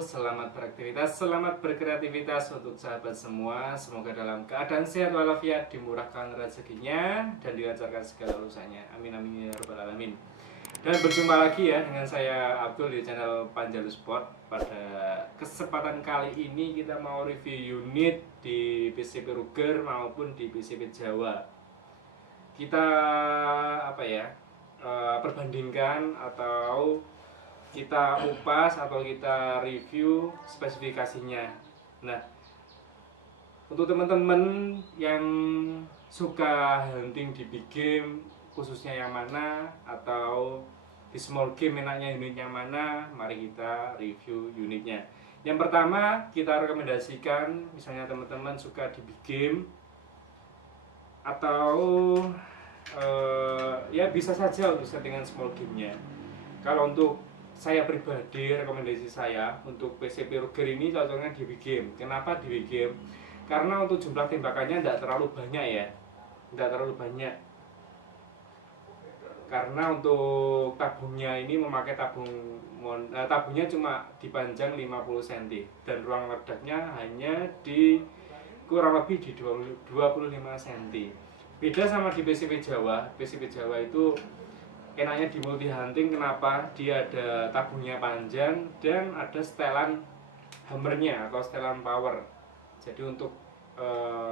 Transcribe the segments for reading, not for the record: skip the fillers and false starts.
selamat beraktivitas, selamat berkreativitas untuk sahabat semua. Semoga dalam keadaan sehat walafiat, dimurahkan rezekinya dan dilancarkan segala urusannya. Amin amin ya rabbal alamin. Dan berjumpa lagi ya dengan saya Abdul di channel Panjalu Sport. Pada kesempatan kali ini kita mau review unit di PCP Ruger maupun di PCP Jawa. Kita perbandingkan atau kita upas atau kita review spesifikasinya. Nah, untuk teman-teman yang suka hunting di big game, khususnya yang mana, atau di small game enaknya unitnya mana, mari kita review unitnya. Yang pertama kita rekomendasikan, misalnya teman-teman suka di big game atau ya bisa saja untuk settingan small gamenya. Kalau untuk saya pribadi, rekomendasi saya untuk PCP Ruger ini cocoknya di big game. Kenapa di big game? Karena untuk jumlah tembakannya tidak terlalu banyak ya, tidak terlalu banyak. Karena untuk tabungnya ini memakai tabungnya cuma dipanjang 50 cm dan ruang ledaknya hanya di kurang lebih di 25 cm. Beda sama di PCP Jawa. PCP Jawa itu enaknya di multi hunting, kenapa? Dia ada tabungnya panjang dan ada setelan hammernya atau setelan power. Jadi untuk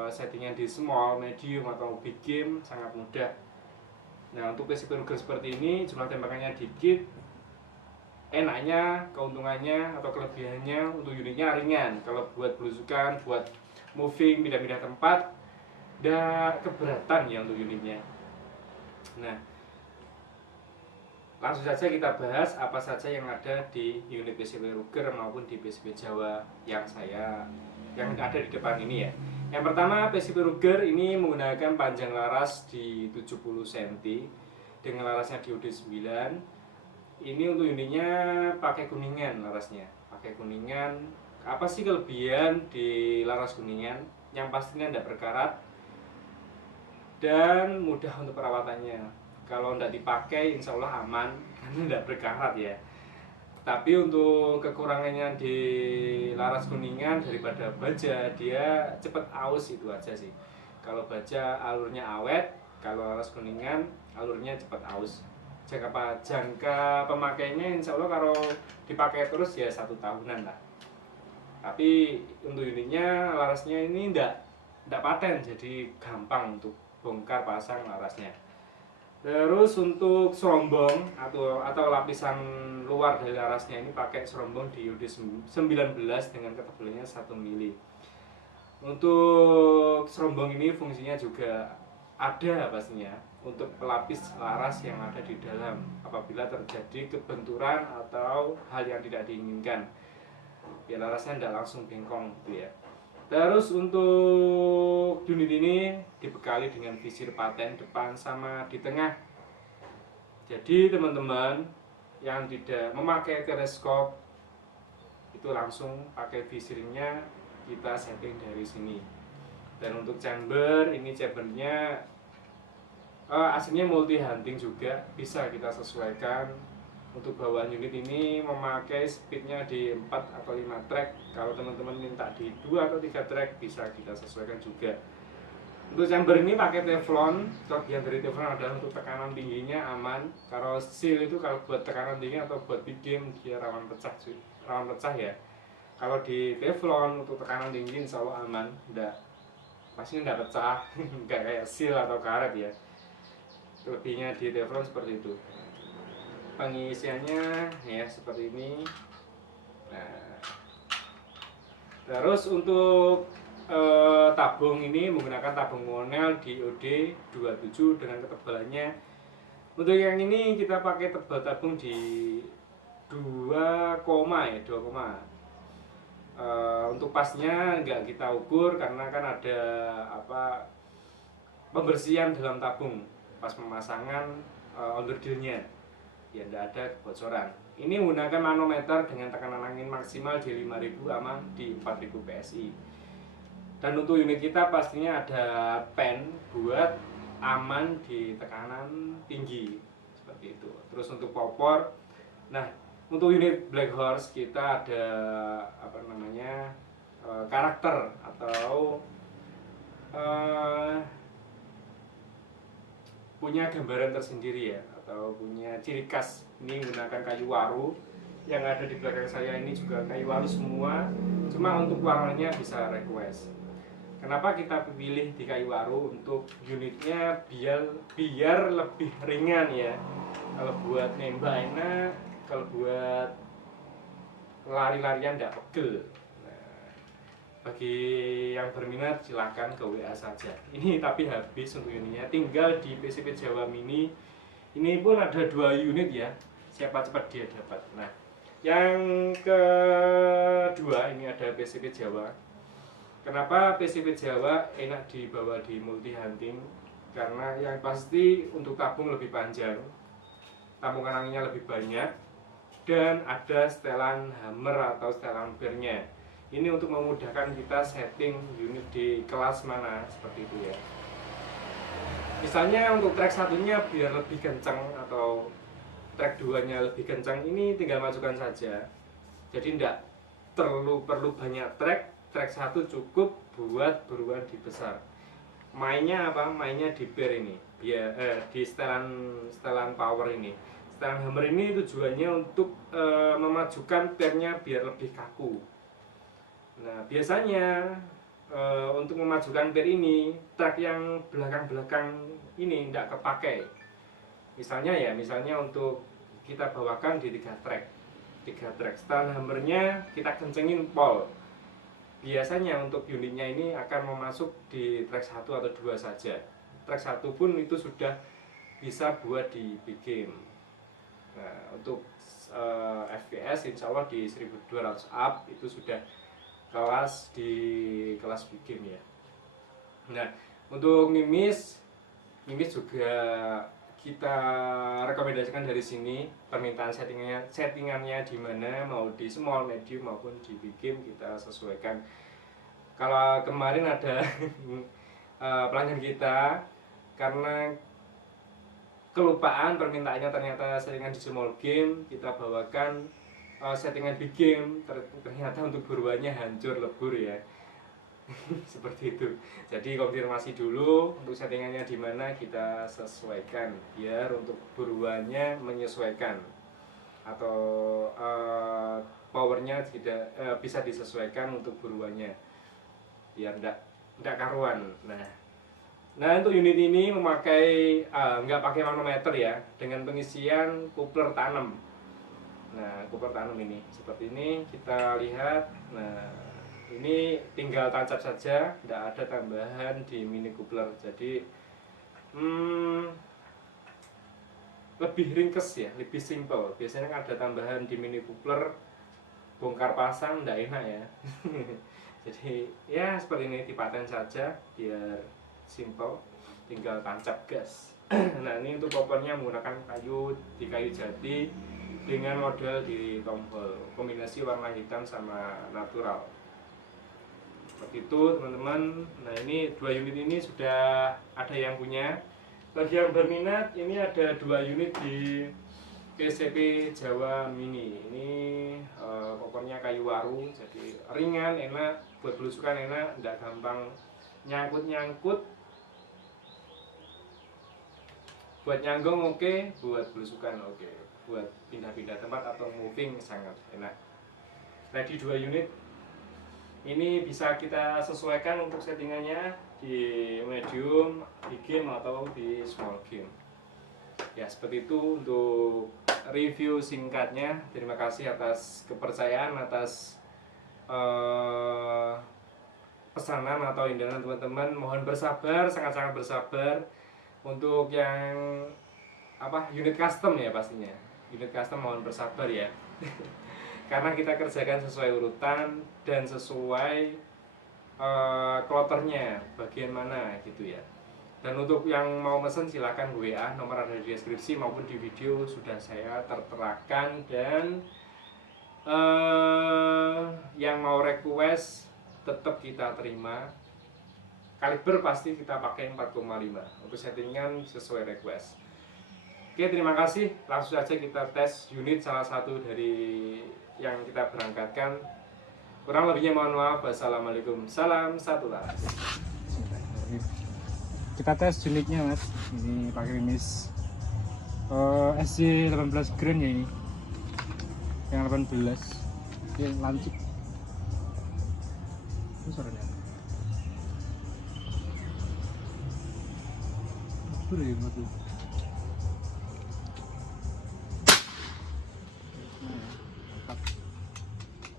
settingan di small, medium atau big game sangat mudah. Nah, untuk PCP Ruger seperti ini jumlah tembakannya dikit. Enaknya, keuntungannya atau kelebihannya untuk unitnya ringan. Kalau buat belusukan, buat moving, pindah-pindah tempat, tidak keberatan ya untuk unitnya. Nah, langsung saja kita bahas apa saja yang ada di unit PCP Ruger maupun di PCP Jawa yang ada di depan ini ya. Yang pertama, PCP Ruger ini menggunakan panjang laras di 70 cm dengan larasnya di UD9. Ini untuk unitnya pakai kuningan larasnya, pakai kuningan. Apa sih kelebihan di laras kuningan? Yang pastinya tidak berkarat dan mudah untuk perawatannya. Kalau tidak dipakai insya Allah aman karena tidak berkarat ya. Tapi untuk kekurangannya di laras kuningan daripada baja, dia cepat aus, itu aja sih. Kalau baja alurnya awet, kalau laras kuningan alurnya cepat aus. Jangka pemakainya insya Allah kalau dipakai terus ya 1 tahunan lah. Tapi untuk unitnya larasnya ini tidak paten, jadi gampang untuk bongkar pasang larasnya. Terus untuk serombong atau lapisan luar dari larasnya ini pakai serombong di UD19 dengan ketebalannya 1 mili. Untuk serombong ini fungsinya juga ada pastinya untuk pelapis laras yang ada di dalam apabila terjadi kebenturan atau hal yang tidak diinginkan. Ya larasnya tidak langsung bengkong gitu ya. Terus untuk unit ini dibekali dengan visir paten depan sama di tengah. Jadi teman-teman yang tidak memakai teleskop itu langsung pakai visirnya kita setting dari sini. Dan untuk chamber, ini chambernya aslinya multi hunting juga, bisa kita sesuaikan. Untuk bawaan unit ini memakai speednya di 4 atau 5 track. Kalau teman-teman minta di 2 atau 3 track bisa kita sesuaikan juga. Untuk chamber ini pakai teflon. Kelebihan dari teflon adalah untuk tekanan tingginya aman. Kalau seal itu kalau buat tekanan tinggi atau buat big game dia rawan pecah ya. Kalau di teflon untuk tekanan tinggi insya Allah aman, pastinya tidak pecah, nggak kayak seal atau karet ya. Lebihnya di teflon seperti itu. Pengisiannya ya seperti ini. Nah, terus untuk tabung ini menggunakan tabung monel di OD27 dengan ketebalannya. Untuk yang ini kita pakai tebal tabung di 2, ya 2, untuk pasnya nggak kita ukur karena kan ada pembersihan dalam tabung pas pemasangan onderdilnya. Ya tidak ada kebocoran. Ini menggunakan manometer dengan tekanan angin maksimal di 5000 sama di 4000 PSI. Dan untuk unit kita pastinya ada pen buat aman di tekanan tinggi seperti itu. Terus untuk popor, nah Untuk unit Black Horse kita ada apa namanya, karakter atau punya gambaran tersendiri ya, atau punya ciri khas. Ini menggunakan kayu waru, yang ada di belakang saya ini juga kayu waru semua, cuma untuk warnanya bisa request. Kenapa kita pilih di kayu waru? Untuk unitnya biar lebih ringan ya. Kalau buat nembak enak, kalau buat lari-larian tidak pegel. Bagi yang berminat silahkan ke WA saja. Ini tapi habis untuk unitnya, tinggal di PCP Jawa Mini. Ini pun ada 2 unit ya, siapa cepat dia dapat. Nah, yang kedua ini ada PCP Jawa. Kenapa PCP Jawa enak dibawa di multi hunting? Karena yang pasti untuk tabung lebih panjang, tabungan anginnya lebih banyak, dan ada setelan hammer atau setelan bearnya. Ini untuk memudahkan kita setting unit di kelas mana, seperti itu ya. Misalnya untuk track satunya biar lebih kencang atau track 2-nya lebih kencang, ini tinggal masukkan saja. Jadi tidak perlu banyak track 1 cukup buat beruan di besar. Mainnya apa? Mainnya di bear ini, di setelan power ini. Setelan hammer ini tujuannya untuk memajukan bearnya biar lebih kaku. Nah, biasanya untuk memajukan bear ini, truk yang belakang-belakang ini tidak kepakai. Misalnya untuk kita bawakan di 3 truk. Setelan hammernya kita kencengin pol. Biasanya untuk unitnya ini akan memasuk di truk 1 atau 2 saja. Truk 1 pun itu sudah bisa buat di big game. Nah, untuk FPS insya Allah di 1200 up itu sudah kelas big game ya. Nah, untuk mimis juga kita rekomendasikan dari sini. Permintaan settingannya di mana, mau di small, medium maupun di big game kita sesuaikan. Kalau kemarin ada pelanggan kita karena kelupaan permintaannya ternyata settingan di small game, kita bawakan settingan big game, ternyata untuk buruannya hancur lebur ya. Seperti itu. Jadi konfirmasi dulu untuk settingannya di mana, kita sesuaikan biar untuk buruannya menyesuaikan, atau powernya tidak bisa disesuaikan untuk buruannya biar tidak karuan. Nah, untuk unit ini memakai nggak pakai manometer ya, dengan pengisian coupler tanam. Nah, coupler tanam ini seperti ini kita lihat. Nah, ini tinggal tancap saja, tidak ada tambahan di mini coupler. Jadi lebih ringkes ya, lebih simple. Biasanya kan ada tambahan di mini coupler, bongkar pasang tidak enak ya. Jadi ya seperti ini, dipaten saja biar simple, tinggal tancap gas. Nah, ini untuk poppernya menggunakan kayu jati dengan model di tombol, kombinasi warna hitam sama natural. Seperti itu teman-teman. Nah, ini 2 unit ini sudah ada yang punya. Bagi yang berminat, ini ada 2 unit di PCP Jawa Mini. Ini poppernya kayu waru, jadi ringan, enak buat belusukan, enak, tidak gampang nyangkut. Buat nyanggung oke, buat belusukan oke, buat pindah-pindah tempat atau moving sangat enak. Nah, di 2 unit ini bisa kita sesuaikan untuk settingannya di medium, big game atau di small game. Ya, seperti itu untuk review singkatnya. Terima kasih atas kepercayaan, atas pesanan atau undangan teman-teman. Mohon bersabar, sangat-sangat bersabar. Untuk yang unit custom ya, pastinya unit custom mohon bersabar ya. Karena kita kerjakan sesuai urutan dan sesuai kloternya bagian mana gitu ya. Dan untuk yang mau mesen silakan WA, nomor ada di deskripsi maupun di video sudah saya terterakan. Dan yang mau request tetap kita terima. Kaliber pasti kita pakai 4,5 untuk settingan sesuai request. Oke, terima kasih. Langsung saja kita tes unit salah satu dari yang kita berangkatkan. Kurang lebihnya mohon maaf. Wassalamualaikum. Salam satu laras. Kita tes unitnya mas, ini pakai rimis SC 18 Grand ya ini, yang 18 ya lancip. Ini suaranya apa ya mas?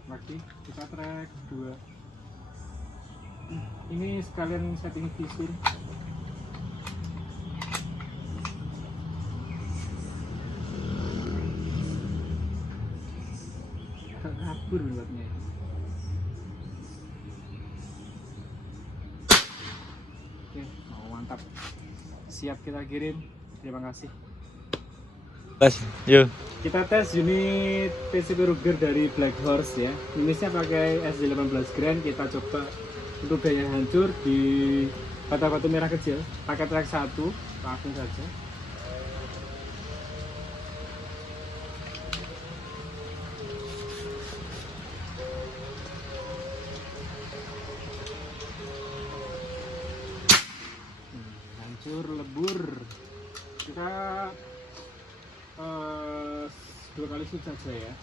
Lagi kita track 2. Ini sekalian setting visir. Kabur buatnya. Oke, mantap. Siap kita kirim. Terima kasih. Yuk. Kita tes unit PCB Ruger dari Black Horse ya. Unitnya pakai SC 18 Grand. Kita coba untuk daya hancur di batu-batu merah kecil. Pakai track 1, langsung saja. Hancur lebur. Kita 2 kali shoot saja ya.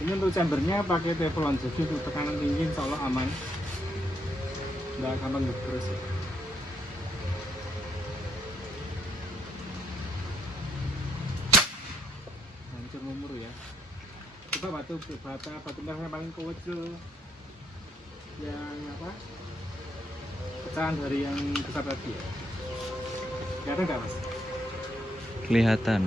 Ini untuk chambernya pakai teflon, jadi untuk tekanan tinggi insya Allah aman, nggak gampang ngebrus ya. Hancur mumur ya. Coba batu merah yang paling kecil, yang apa? Pecahan dari yang besar tadi ya. Kelihatan nggak mas? Kelihatan.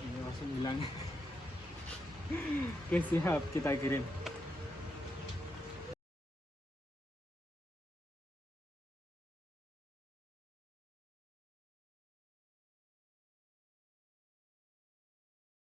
Ini langsung hilang. Oke siap, kita kirim.